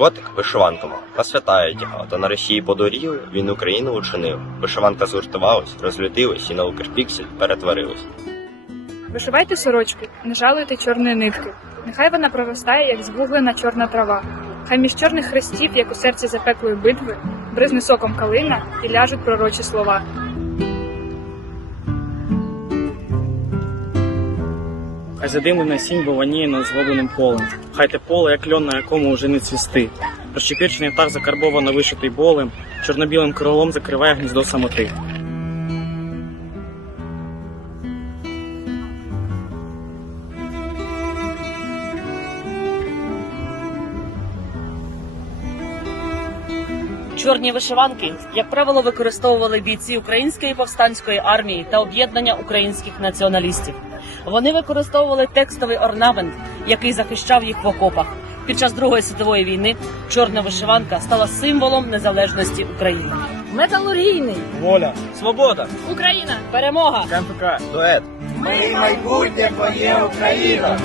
котик вишиванку мав, на свята та на Росії подоріли, він Україну учинив. Вишиванка згуртувалась, розлютилась і на Укрпіксель перетворилась. Вишивайте сорочку, не жалуйте чорної нитки. Нехай вона проростає, як звуглена чорна трава. Хай між чорних хрестів, як у серці запеклої битви, бризне соком калина і ляжуть пророчі слова. Хай задимлене сінь бованіє над згоденим полем. Хай те поле, як льон, на якому уже не цвісти. Розчепірчений птах закарбовано вишитий болем, чорно-білим крилом закриває гніздо самоти. Чорні вишиванки, як правило, використовували бійці української повстанської армії та об'єднання українських націоналістів. Вони використовували текстовий орнамент, який захищав їх в окопах. Під час Другої світової війни чорна вишиванка стала символом незалежності України. Металургійний. Воля, свобода, Україна! Перемога! КМПК. Дует! Ми майбутнє твоє Україна!